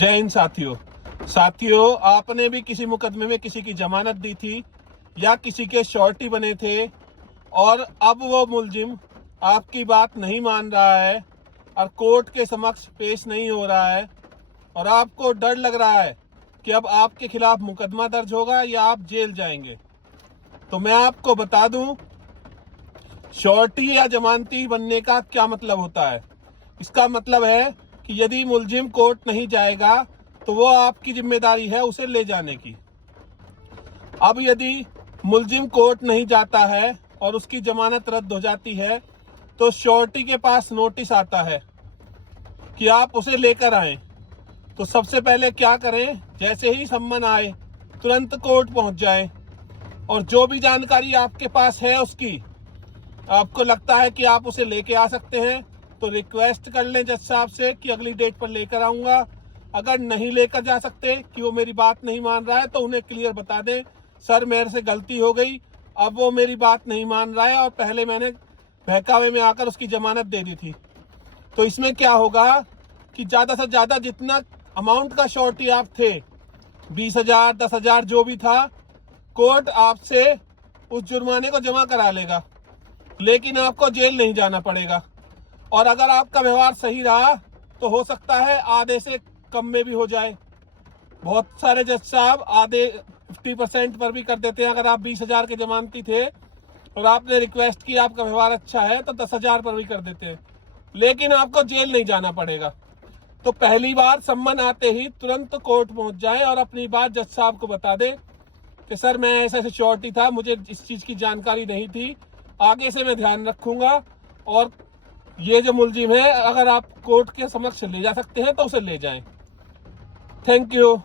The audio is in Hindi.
जय हिंद साथियों, आपने भी किसी मुकदमे में किसी की जमानत दी थी या किसी के श्योरिटी बने थे और अब वो मुलजिम आपकी बात नहीं मान रहा है और कोर्ट के समक्ष पेश नहीं हो रहा है और आपको डर लग रहा है कि अब आपके खिलाफ मुकदमा दर्ज होगा या आप जेल जाएंगे। तो मैं आपको बता दूं, श्योरिटी या जमानती बनने का क्या मतलब होता है। इसका मतलब है कि यदि मुलजिम कोर्ट नहीं जाएगा तो वो आपकी जिम्मेदारी है उसे ले जाने की। अब यदि मुलजिम कोर्ट नहीं जाता है और उसकी जमानत रद्द हो जाती है तो श्योरिटी के पास नोटिस आता है कि आप उसे लेकर आए। तो सबसे पहले क्या करें, जैसे ही सम्मन आए तुरंत कोर्ट पहुंच जाएं और जो भी जानकारी आपके पास है उसकी आपको लगता है कि आप उसे लेके आ सकते हैं तो रिक्वेस्ट कर लें जज साहब से कि अगली डेट पर लेकर आऊंगा। अगर नहीं लेकर जा सकते कि वो मेरी बात नहीं मान रहा है तो उन्हें क्लियर बता दें, सर मेरे से गलती हो गई, अब वो मेरी बात नहीं मान रहा है और पहले मैंने बहकावे में आकर उसकी जमानत दे दी थी। तो इसमें क्या होगा कि ज़्यादा से ज़्यादा जितना अमाउंट का श्योरिटी आप थे, 20,000 10,000 जो भी था, कोर्ट आपसे उस जुर्माने को जमा करा लेगा, लेकिन आपको जेल नहीं जाना पड़ेगा। और अगर आपका व्यवहार सही रहा तो हो सकता है आधे से कम में भी हो जाए। बहुत सारे जज साहब आधे 50% पर भी कर देते हैं। अगर आप 20,000 के जमानती थे और आपने रिक्वेस्ट की, आपका व्यवहार अच्छा है, तो 10,000 पर भी कर देते हैं, लेकिन आपको जेल नहीं जाना पड़ेगा। तो पहली बार सम्मन आते ही तुरंत कोर्ट पहुंच जाए और अपनी बात जज साहब को बता दे कि सर मैं ऐसा श्योरिटी था, मुझे इस चीज की जानकारी नहीं थी, आगे से मैं ध्यान रखूंगा और ये जो मुलजिम है अगर आप कोर्ट के समक्ष ले जा सकते हैं तो उसे ले जाएं। Thank you.